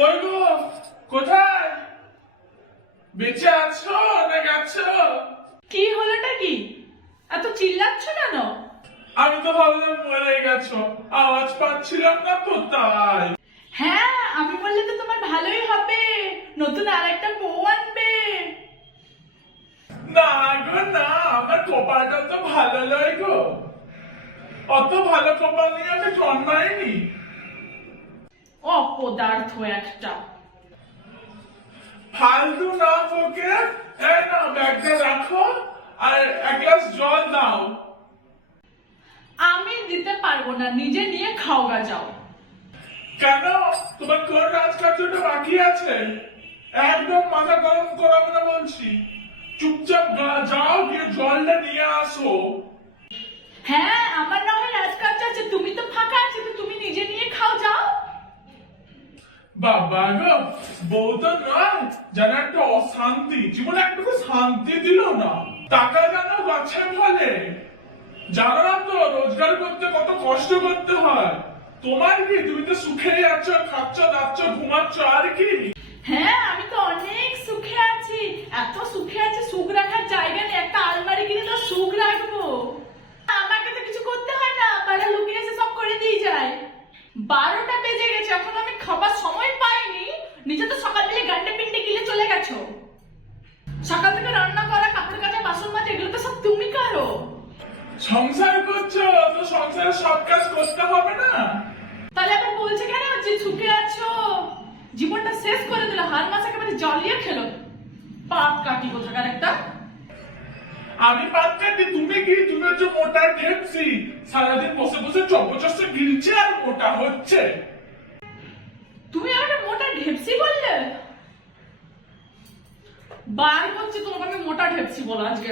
কই গো? কোথায়? বেঁচে আছো না গেছো? কি হলোটা কি? এত চিল্লাচ্ছ কেন? আমি তো ভাবলাম মরে গেছো, আওয়াজ পাচ্ছিলাম না তো তাই। হ্যাঁ, আমি বললে তো তোমার ভালোই হবে, নতুন আরেকটা বউ আনবে। না গো না, আমার কপালটা তো ভালো নয় গো। অত ভালো কপাল নিয়ে আমি জন্মাইনি। অপদার্থ একটা। ফালতু না বকে, এই না ব্যাগটা রাখো আর এক গ্লাস জল দাও। আমি দিতে পারবো না, নিজে নিয়ে খাওয়া যাও। কেন? তোমার কোন রাজকার্যটা বাকি আছে? একদম মাথা গরম করাবো না বলছি। চুপচাপ যাও, গিয়ে জলটা নিয়ে আসো। হ্যাঁ, আমার না হয় রাজকার্য আছে, তুমি তো ফাঁকা আছে, তো তুমি নিজে নিয়ে খাও যাও। বাবা গো, বউ তো নয় যেন একটা অশান্তি, জীবনে একটু শান্তি দিল না। টাকা যেন গাছে ফলে, জানো না তো রোজগার করতে কত কষ্ট করতে হয়। তোমার কি? তুমি তো সুখেই আছো, খাচ্ছ দাচ্ছ ঘুমাচ্ছ, আর কি? হ্যাঁ, আমি তো অনেক সুখে আছি, এত সুখে আছি সুখ রাখার জায়গা নেই, একটা আলমারি কিনে তো সুখ রাখবো। আমাকে তো কিছু করতে হয় না, পাড়ার লোকে এসে সব করে দিয়ে যায়। 12টা বেজে গেছে, এখন আমি খাবার সময় পাইনি। নিজে তো সকালবেলা গান্ডে পিন্ডে গিলে চলে গেছো। সকাল থেকে রান্না করা, কাপড় কাচা, বাসন মাজা, এগুলো তো সব তুমি করো। সংসার করছো তো সংসারের সব কাজ করতে হবে না? তাহলে আবার বলছে কেন যে সুখে আছো? জীবনটা শেষ করে দিল, হার মাস একেবারে জ্বালিয়ে খেলো। পাপ কাটি কোথাকার একটা। আমি পাত কাটি, তুমি কি? তুমি হচ্ছে মোটা ঢেপসি, সারাদিন বসে বসে চপচসে গিলছে আর মোটা হচ্ছে। তুমি আমাকে মোটা ঢেপসি বললে? বার হচ্ছে তোমাকে আমি মোটা ঢেপসি বলো আজকে।